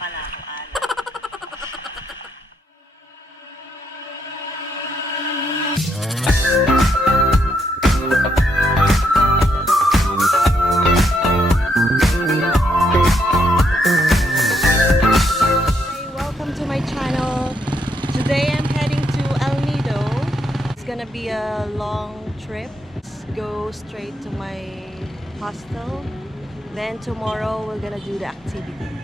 pala ako, Alan. Welcome to my channel. Today I'm heading to Nido. It's gonna be a long trip. Go straight to my hostel. Then tomorrow we're gonna do the activities.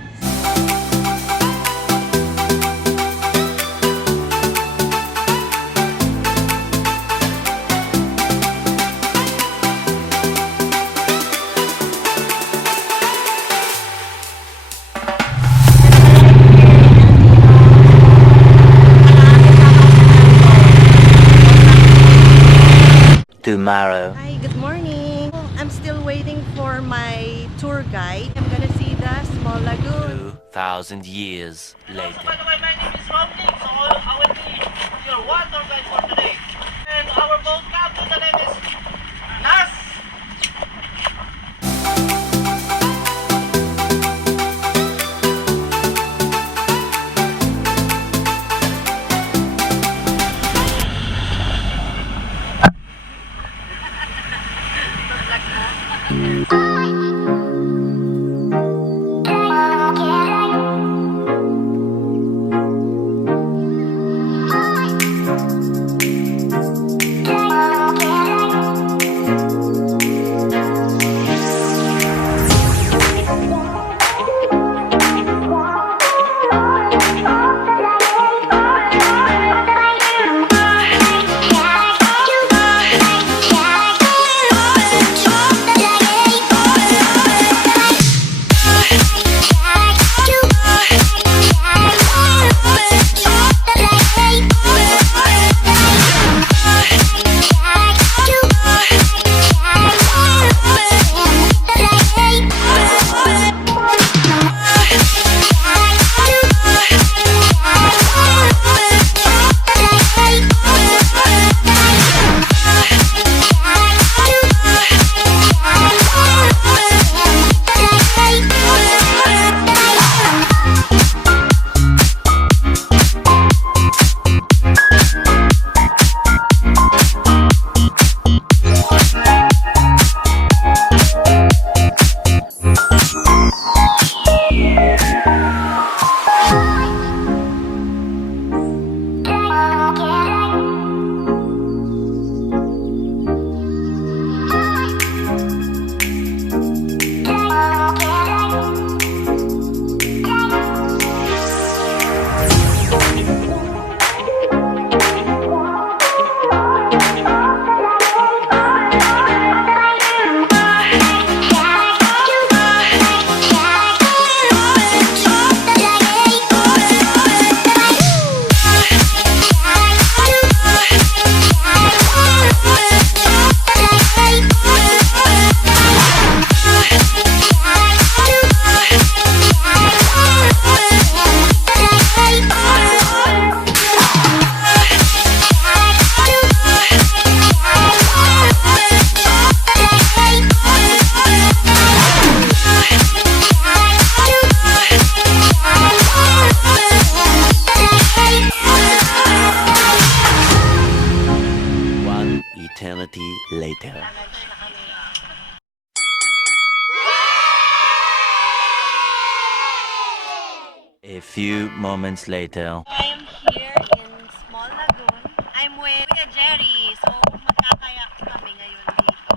Tomorrow. Hi, good morning. I'm still waiting for my tour guide. I'm gonna see the small lagoon. 2,000 years later. By the way, my name is Romney, so I will be your water guide for today. And our boat captain, the name is Nas. Eternity later. A few moments later. I am here in Small Lagoon. I'm with Kuya Jerry. So magkakayak kami ngayon dito.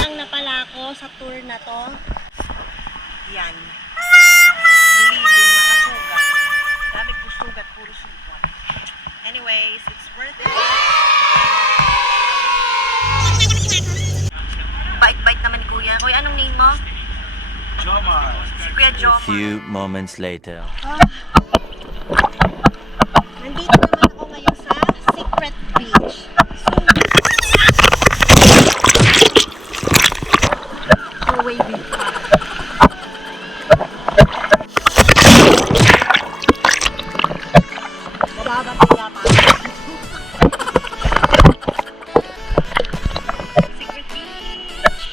Ang napala ko sa tour na to. Yan. Bleeding, makasugat. Dami po sugat, puro sugat. Anyways, it's worth it. Bait-bait naman ni Kuya. Kuya, anong name mo? Jomar. Si Kuya A Jomar. few moments later. Nandito naman ako ngayon sa Secret Beach. So, wavy pa. Bababa kaya pa. Secret Beach.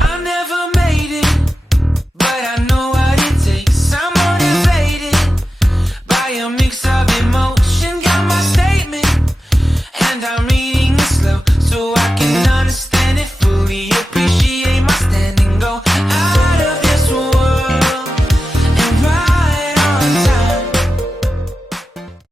I never made it, but I know what it takes. I'm motivated by a mix of